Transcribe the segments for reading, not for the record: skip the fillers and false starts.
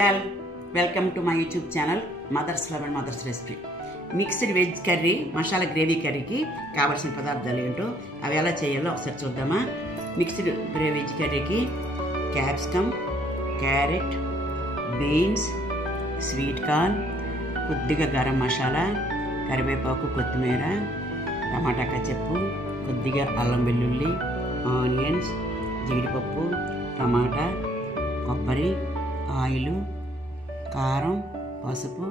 Welcome to my YouTube channel mother's love and mother's recipe. Mixed veg curry masala gravy కర్రీకి కావాల్సిన పదార్థాలు ఏంటో అవి ఎలా చేయాలో ఒకసారి చూద్దామా. మిక్స్డ్ వెజ్ కర్రీకి capsicum, carrot, beans, sweet corn, కొద్దిగా గరం మసాలా, కరివేపాకు, కొత్తిమీర, టమాటా కచ్చప్పు, కొద్దిగా అల్లం వెల్లుల్లి, ఆనియన్స్, జీడిపప్పు, టమాటా, కొబ్బరి, ఆయిల్, కారం, పసుపు,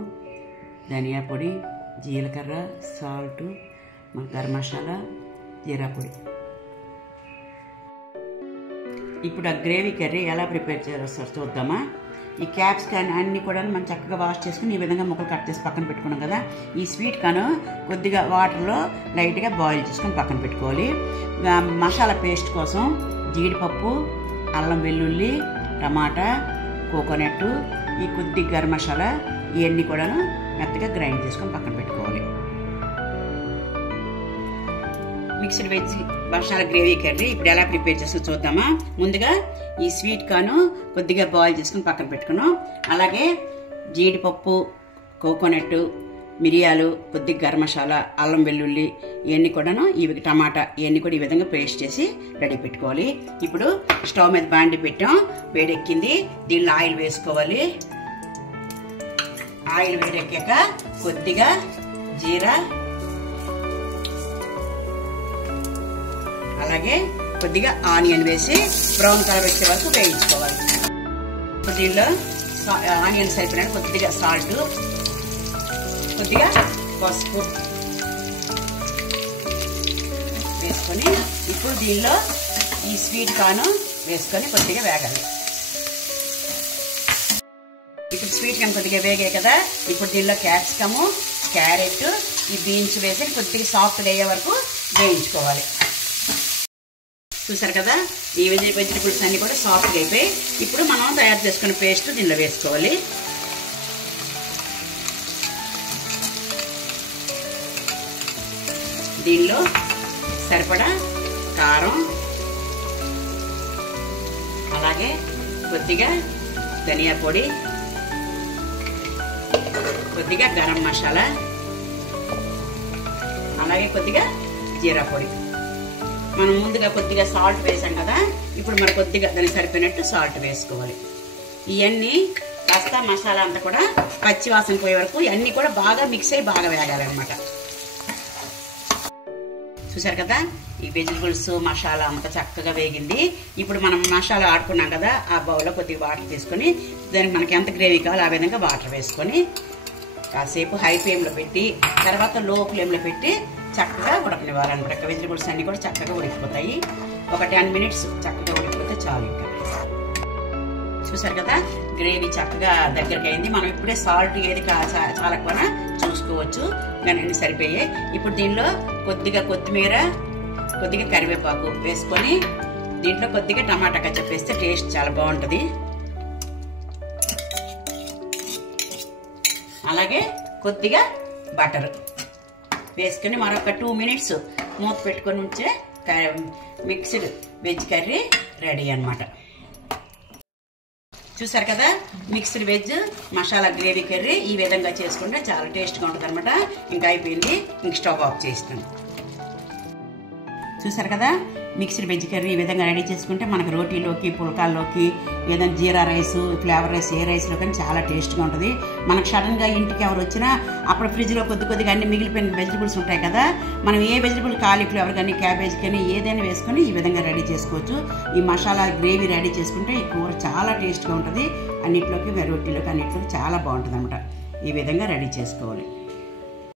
ధనియా పొడి, జీలకర్ర, సాల్ట్, గరం మసాలా, జీరా పొడి. ఇప్పుడు ఆ గ్రేవీ కర్రీ ఎలా ప్రిపేర్ చేస్తారు చూద్దామా. ఈ క్యాప్సికమ్ అన్నీ కూడా మనం చక్కగా వాష్ చేసుకుని ఈ విధంగా ముక్కలు కట్ చేసి పక్కన పెట్టుకున్నాం కదా. ఈ స్వీట్ కార్న్ కొద్దిగా వాటర్లో లైట్గా బాయిల్ చేసుకొని పక్కన పెట్టుకోవాలి. మసాలా పేస్ట్ కోసం జీడిపప్పు, అల్లం వెల్లుల్లి, టమాటా, కోకోనట్, ఈ కొద్ది గరం మసాలా ఇవన్నీ కూడా మెత్తగా గ్రైండ్ చేసుకొని పక్కన పెట్టుకోవాలి. Mixed veg masala gravy curry ఇప్పుడు ఎలా ప్రిపేర్ చేస్తూ చూద్దామా. ముందుగా ఈ స్వీట్ కార్న్ కొద్దిగా బాయిల్ చేసుకుని పక్కన పెట్టుకున్నాం. అలాగే జీడిపప్పు, కోకోనట్, మిరియాలు, కొద్దిగా గరం మసాలా, అల్లం వెల్లుల్లి ఇవన్నీ కూడాను, ఇవి టమాటా ఇవన్నీ కూడా ఈ విధంగా పేస్ట్ చేసి రెడీ పెట్టుకోవాలి. ఇప్పుడు స్టవ్ మీద బాండి పెట్టాం, వేడెక్కింది. దీనిలో ఆయిల్ వేసుకోవాలి. ఆయిల్ వేడెక్కాక కొద్దిగా జీరా, అలాగే కొద్దిగా ఆనియన్ వేసి బ్రౌన్ కలర్ వచ్చే వరకు వేయించుకోవాలి. ఇప్పుడు దీనిలో ఆనియన్ సరిపోయిన కొద్దిగా సాల్ట్, కొద్దిగా పసుపు వేసుకొని ఇప్పుడు దీనిలో ఈ స్వీట్ కార్న్ వేసుకొని కొద్దిగా వేగాలి. ఇప్పుడు స్వీట్ కార్న్ కొద్దిగా వేగాయి కదా. ఇప్పుడు దీనిలో క్యాప్సికము, క్యారెట్, ఈ బీన్స్ వేసి కొద్దిగా సాఫ్ట్గా అయ్యే వరకు వేయించుకోవాలి. చూసారు కదా, ఈ వెజిటబుల్స్ అన్ని కూడా సాఫ్ట్గా అయిపోయి ఇప్పుడు మనం తయారు చేసుకున్న పేస్ట్ దీనిలో వేసుకోవాలి. దీనిలో సరిపడా కారం, అలాగే కొద్దిగా ధనియా పొడి, కొద్దిగా గరం మసాలా, అలాగే కొద్దిగా జీరా పొడి. మనం ముందుగా కొద్దిగా సాల్ట్ వేసాం కదా, ఇప్పుడు మరి కొద్దిగా దానికి సరిపోయినట్టు సాల్ట్ వేసుకోవాలి. ఇవన్నీ కాస్త మసాలా అంతా కూడా పచ్చి వాసన పోయే వరకు ఇవన్నీ కూడా బాగా మిక్స్ అయ్యి బాగా వేగాలన్నమాట. చూసారు కదా, ఈ వెజిటబుల్స్ మసాలా అంతా చక్కగా వేగింది. ఇప్పుడు మనం మసాలా ఆడుకున్నాం కదా, ఆ బౌల్లో కొద్దిగా వాటర్ తీసుకొని దానికి మనకి ఎంత గ్రేవీ కావాలో ఆ విధంగా వాటర్ వేసుకొని కాసేపు హై ఫ్లేమ్లో పెట్టి తర్వాత లో ఫ్లేమ్లో పెట్టి చక్కగా ఉడకనివ్వాలన్నమాట. వెజిటబుల్స్ అన్ని కూడా చక్కగా ఉడికిపోతాయి. ఒక 10 మినిట్స్ చక్కగా ఉడికిపోతే చాలు. ఇంకా చూసారు కదా, గ్రేవీ చక్కగా దగ్గరికి అయింది. మనం ఇప్పుడే సాల్ట్ ఏది చాలకపోయినా చూసుకోవచ్చు, కానీ అన్ని సరిపోయాయి. ఇప్పుడు దీనిలో కొద్దిగా కొత్తిమీర, కొద్దిగా కరివేపాకు వేసుకొని దీంట్లో కొద్దిగా టమాటా కచ్చప్ వేస్తే టేస్ట్ చాలా బాగుంటుంది. అలాగే కొద్దిగా బటర్ వేసుకొని మరొక 2 మినిట్స్ మూత పెట్టుకొని ఉంచే మిక్స్డ్ వెజ్ కర్రీ రెడీ అన్నమాట. చూసారు కదా, mixed veg masala gravy curry ఈ విధంగా చేసుకుంటే చాలా టేస్ట్గా ఉంటుంది అనమాట. ఇంకా అయిపోయింది, ఇంక స్టవ్ ఆఫ్ చేస్తాను. చూసారు కదా, మిక్స్డ్ వెజ్ కర్రీ ఈ విధంగా రెడీ చేసుకుంటే మనకు రోటీలోకి, పుల్కాల్లోకి, ఏదైనా జీరా రైస్, ఫ్లేవర్ రైస్, ఏ రైస్లో కానీ చాలా టేస్ట్గా ఉంటుంది. మనకు సడన్గా ఇంటికి ఎవరు వచ్చినా అప్పుడు ఫ్రిడ్జ్లో కొద్దిగా అన్ని మిగిలిపోయిన వెజిటబుల్స్ ఉంటాయి కదా, మనం ఏ వెజిటబుల్, కాలీఫ్లవర్ కానీ, క్యాబేజ్ కానీ ఏదైనా వేసుకొని ఈ విధంగా రెడీ చేసుకోవచ్చు. ఈ మసాలా గ్రేవీ రెడీ చేసుకుంటే ఈ కూర చాలా టేస్ట్గా ఉంటుంది. అన్నింటిలోకి, రోటీలోకి, అన్నింటిలోకి చాలా బాగుంటుంది అనమాట. ఈ విధంగా రెడీ చేసుకోవాలి.